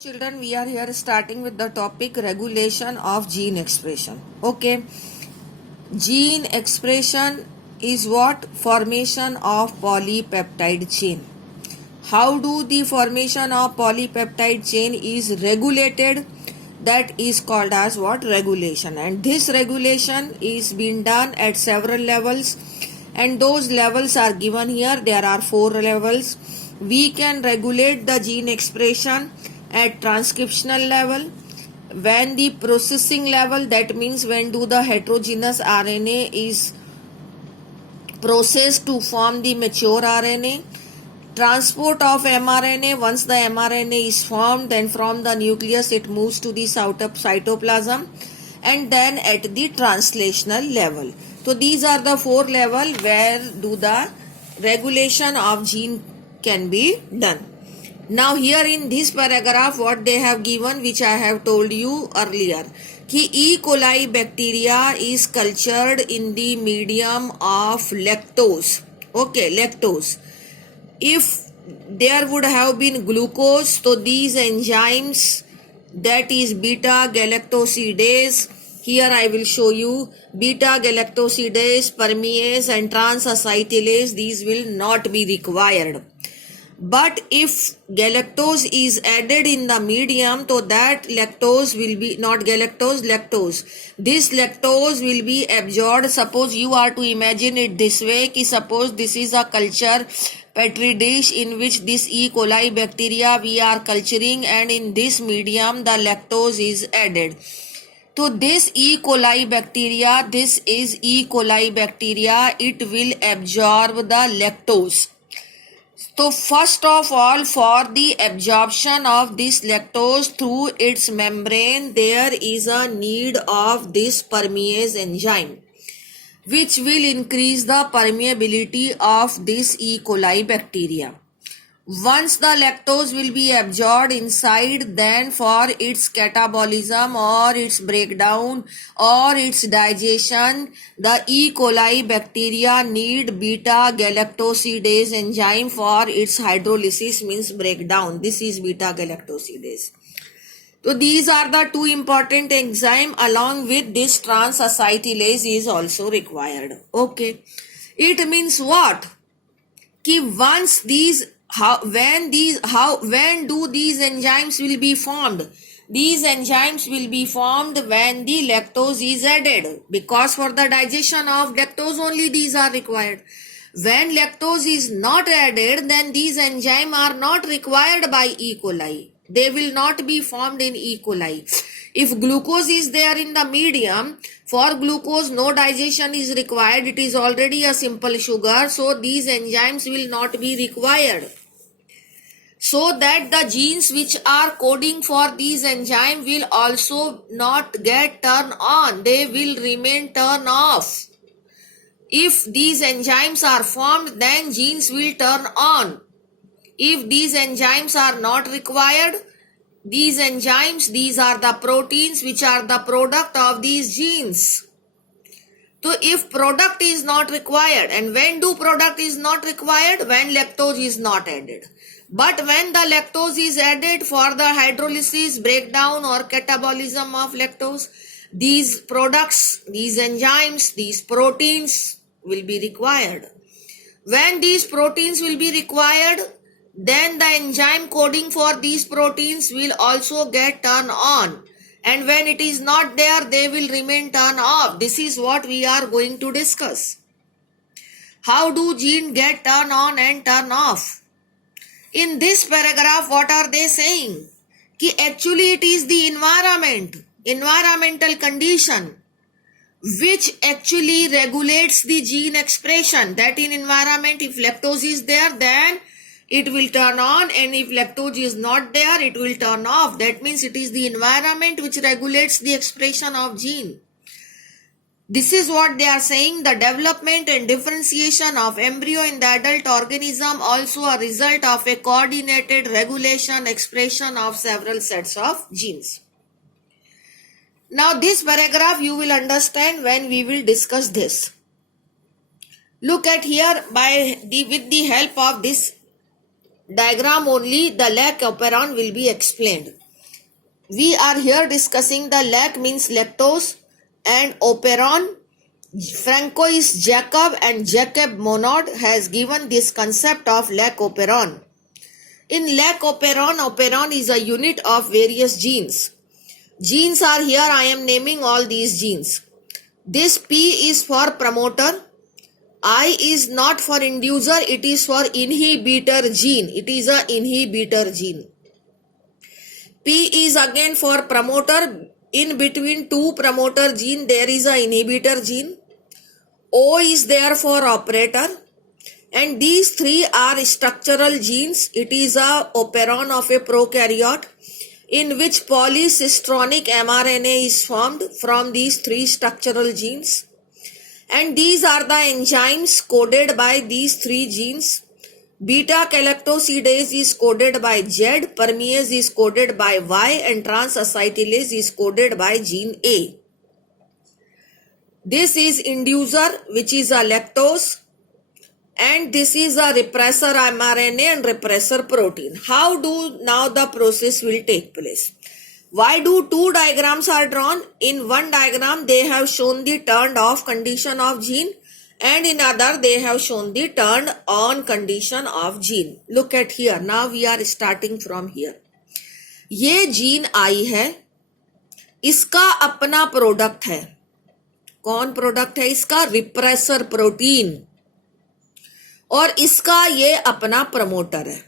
Children, we are here starting with the topic regulation of gene expression. Okay, gene expression is what? Formation of polypeptide chain. How do the formation of polypeptide chain is regulated? That is called as what? Regulation. And this regulation is being done at several levels, and those levels are given here. There are 4 levels. We can regulate the gene expression at transcriptional level, when the processing level, that means when do the heterogeneous RNA is processed to form the mature RNA. Transport of mRNA, once the mRNA is formed, then from the nucleus it moves to the cytoplasm, and then at the translational level. So these are the 4 levels where do the regulation of gene can be done. Now here in this paragraph what they have given, which I have told you earlier, कि E. coli bacteria is cultured in the medium of lactose. Okay, lactose. If there would have been glucose, so these enzymes, that is beta galactosidase, here I will show you beta galactosidase, permease and transacetylase, these will not be required. But if galactose is added in the medium, so that lactose will be not galactose, lactose. This lactose will be absorbed. Suppose you are to imagine it this way, कि suppose this is a culture petri dish in which this E. coli bacteria we are culturing, and in this medium the lactose is added. So this E. coli bacteria, this is E. coli bacteria, it will absorb the lactose. So first of all, for the absorption of this lactose through its membrane, there is a need of this permease enzyme, which will increase the permeability of this E. coli bacteria. Once the lactose will be absorbed inside, then for its catabolism or its breakdown or its digestion, the E. coli bacteria need beta galactosidase enzyme for its hydrolysis, means breakdown. This is beta galactosidase. So these are the 2 important enzymes. Along with this, transacetylase is also required. Okay, it means what? Ki once these when do these enzymes will be formed? These enzymes will be formed when the lactose is added, because for the digestion of lactose only these are required. When lactose is not added, then these enzymes are not required by E. coli. They will not be formed in E. coli. If glucose is there in the medium, for glucose no digestion is required, it is already a simple sugar, so these enzymes will not be required. So that the genes which are coding for these enzymes will also not get turned on, they will remain turned off. If these enzymes are formed, then genes will turn on. If these enzymes are not required, these enzymes, these are the proteins which are the product of these genes. So if product is not required, and when do product is not required? When lactose is not added. But when the lactose is added for the hydrolysis, breakdown or catabolism of lactose, these products, these enzymes, these proteins will be required. When these proteins will be required, then the enzyme coding for these proteins will also get turned on. And when it is not there, they will remain turned off. This is what we are going to discuss. How do genes get turned on and turn off? In this paragraph, what are they saying? Ki actually it is the environmental condition, which actually regulates the gene expression. That in environment, if lactose is there, then it will turn on, and if lactose is not there, it will turn off. That means it is the environment which regulates the expression of gene. This is what they are saying. The development and differentiation of embryo in the adult organism also a result of a coordinated regulation expression of several sets of genes. Now this paragraph you will understand when we will discuss this. Look at here, with the help of this diagram only, the lac operon will be explained. We are here discussing the lac means lactose and operon. Francois Jacob and Jacob Monod has given this concept of lac operon. In lac operon, operon is a unit of various genes. Genes are here, I am naming all these genes. This P is for promoter, I is not for inducer, it is for inhibitor gene. It is a inhibitor gene. P is again for promoter. In between two promoter gene there is a inhibitor gene. O is there for operator. And these three are structural genes. It is a operon of a prokaryote in which polycistronic mRNA is formed from these three structural genes. And these are the enzymes coded by these three genes. Beta-galactosidase is coded by Z, permease is coded by Y, and trans-acetylase is coded by gene A. This is inducer, which is a lactose, and this is a repressor mRNA and repressor protein. How do now the process will take place? Why do two diagrams are drawn? In one diagram they have shown the turned off condition of gene, and in other they have shown the turned on condition of gene. Look at here. Now we are starting from here. ये gene I है, इसका अपना product है. कौन product है इसका? Repressor protein. और इसका ये अपना प्रमोटर है.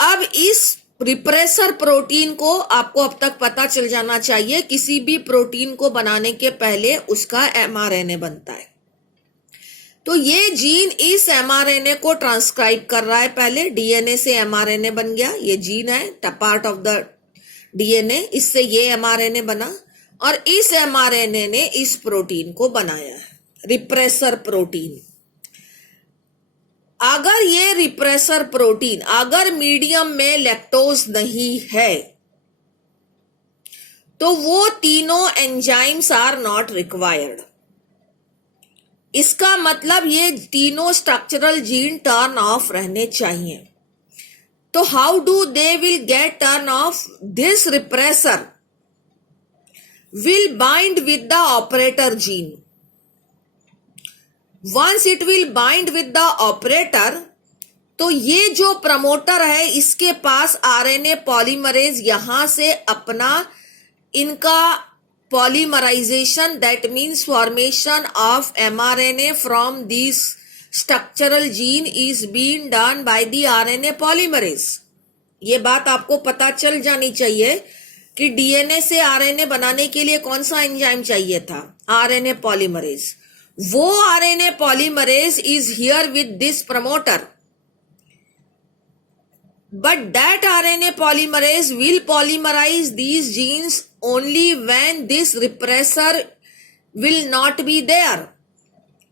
अब इस रिप्रेसर प्रोटीन को आपको अब तक पता चल जाना चाहिए, किसी भी प्रोटीन को बनाने के पहले उसका एमआरएनए बनता है. तो ये जीन इस एमआरएनए को ट्रांसक्राइब कर रहा है. पहले डीएनए से एमआरएनए बन गया, ये जीन है, पार्ट ऑफ द डीएनए, इससे ये एमआरएनए बना और इस एमआरएनए ने इस प्रोटीन को बनाया है, रिप्रेसर प्रोटीन. अगर ये रिप्रेसर प्रोटीन अगर मीडियम में लैक्टोज नहीं है तो वो तीनों एंजाइम्स आर नॉट रिक्वायर्ड. इसका मतलब ये तीनों स्ट्रक्चरल जीन टर्न ऑफ रहने चाहिए. तो how do they will get turn off? This repressor will bind with the operator gene. Once it will bind with the operator, तो ये जो प्रमोटर है इसके पास आरएनए पॉलीमरेज यहां से अपना इनका polymerisation, that means formation of mRNA from this structural gene is being done by the RNA polymerase. ये बात आपको पता चल जानी चाहिए कि डीएनए से आरएनए बनाने के लिए कौन सा एंजाइम चाहिए था? RNA polymerase. वो RNA polymerase is here with this promoter, but that RNA polymerase will polymerize these genes only when this repressor will not be there.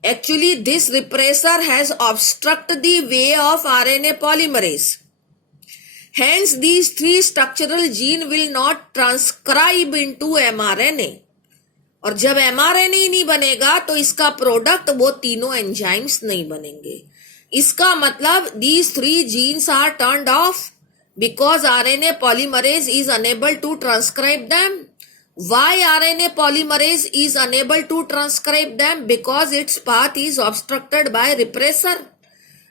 Actually, this repressor has obstructed the way of RNA polymerase. Hence, these three structural gene will not transcribe into mRNA. और जब mRNA ही नहीं बनेगा तो इसका product वो तीनों enzymes नहीं बनेंगे. इसका मतलब these three genes are turned off because RNA polymerase is unable to transcribe them. Why RNA polymerase is unable to transcribe them? Because its path is obstructed by repressor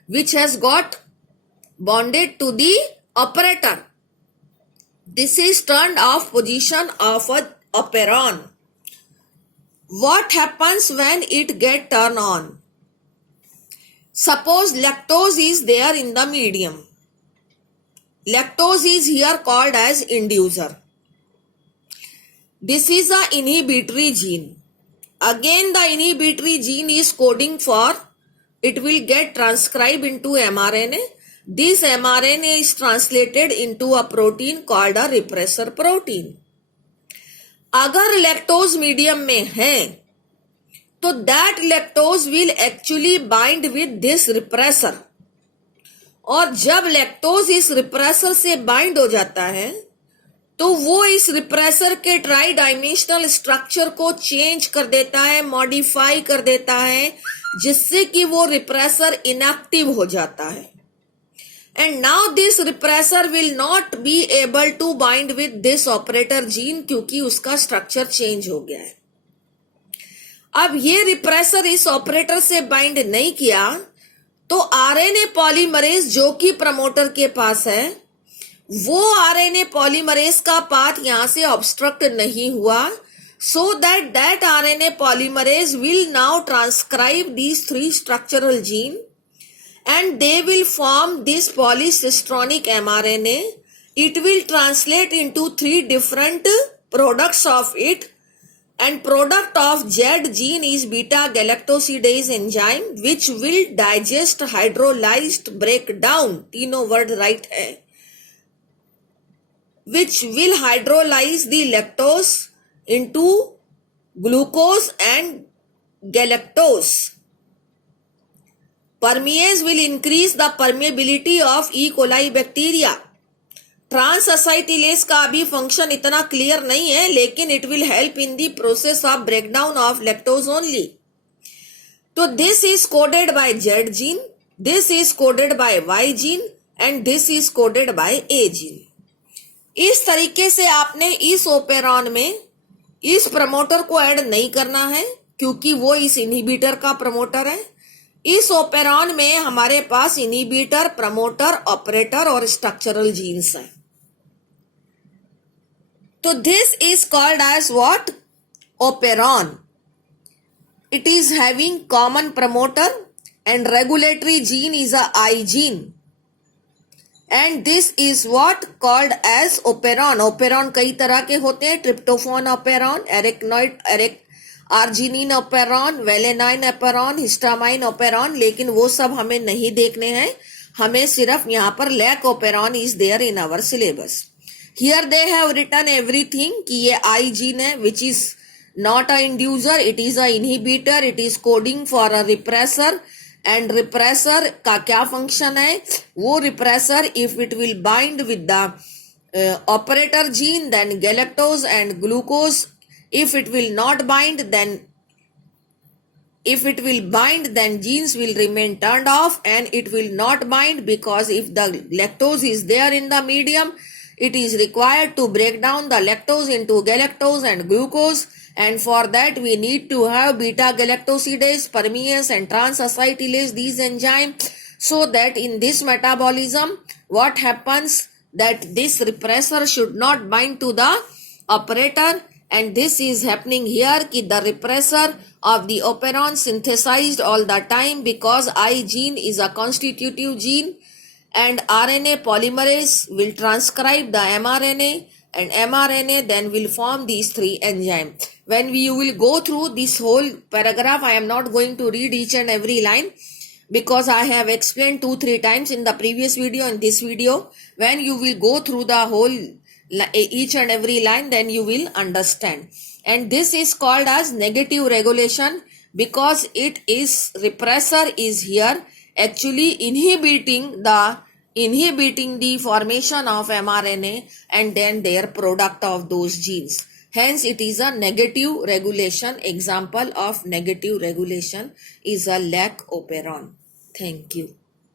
which has got bonded to the operator. This is turned off position of a operon. What happens when it get turned on? Suppose lactose is there in the medium. Lactose is here called as inducer. This is a inhibitory gene. Again the inhibitory gene is coding for, it will get transcribed into mRNA. This mRNA is translated into a protein called a repressor protein. अगर lactose medium में है तो that lactose will actually bind with this repressor. और जब lactose इस repressor से bind हो जाता है तो वो इस रिप्रेसर के ट्राई डायमेंशनल स्ट्रक्चर को चेंज कर देता है, मॉडिफाई कर देता है, जिससे कि वो रिप्रेसर इनएक्टिव हो जाता है. and now this repressor will not be able to bind with this operator gene क्योंकि उसका स्ट्रक्चर चेंज हो गया है. अब ये रिप्रेसर इस ऑपरेटर से बाइंड नहीं किया तो आरएनए पॉलीमरेज जो कि प्रमोटर के पास है वो आरएनए पॉलीमरेज का पाथ यहां से ऑब्स्ट्रक्ट नहीं हुआ, so that RNA polymerase will now transcribe these three structural genes and they will form this polycistronic mRNA. It will translate into three different products of it, and product of Z gene is beta galactosidase enzyme which will digest hydrolyzed breakdown, तीनों word right है, which will hydrolyze the lactose into glucose and galactose. Permease will increase the permeability of E. coli bacteria. ट्रांसएसाइटिलेज का अभी function इतना clear नहीं है लेकिन it will help in the process of breakdown of lactose only. तो this is coded by Z gene, this is coded by Y gene and this is coded by A gene. इस तरीके से आपने इस operon में इस promoter को add नहीं करना है क्योंकि वो इस इनहिबिटर का प्रमोटर है. इस ओपेरॉन में हमारे पास इनहिबिटर, प्रमोटर, ऑपरेटर और स्ट्रक्चरल जीन्स हैं. तो this is called as what? Operon. It is having common promoter and regulatory gene is a I gene. And this is what called as operon. Operon कई तरह के होते हैं, tryptophan operon, arginine operon, valenine operon, histamine operon, लेकिन वो सब हमें नहीं देखने हैं. हमें सिर्फ यहाँ पर lac operon is there in our syllabus. Here they have written everything कि ये I gene है which is not a inducer, it is a inhibitor, it is coding for a repressor. And repressor का क्या function है? वो repressor if it will bind with the operator gene then galactose and glucose. If it will not bind then genes will remain turned off and it will not bind because if the lactose is there in the medium it is required to break down the lactose into galactose and glucose. And for that we need to have beta galactosidase, permease and transacetylase, these enzymes, so that in this metabolism what happens that this repressor should not bind to the operator, and this is happening here ki the repressor of the operon synthesized all the time because I gene is a constitutive gene and RNA polymerase will transcribe the mRNA and mRNA then will form these three enzymes. When you will go through this whole paragraph, I am not going to read each and every line because I have explained 2-3 times in the previous video and this video. When you will go through the whole each and every line, then you will understand. And this is called as negative regulation because it is repressor is here actually inhibiting the formation of mRNA and then their product of those genes. Hence, it is a negative regulation. Example of negative regulation is a lac operon. Thank you.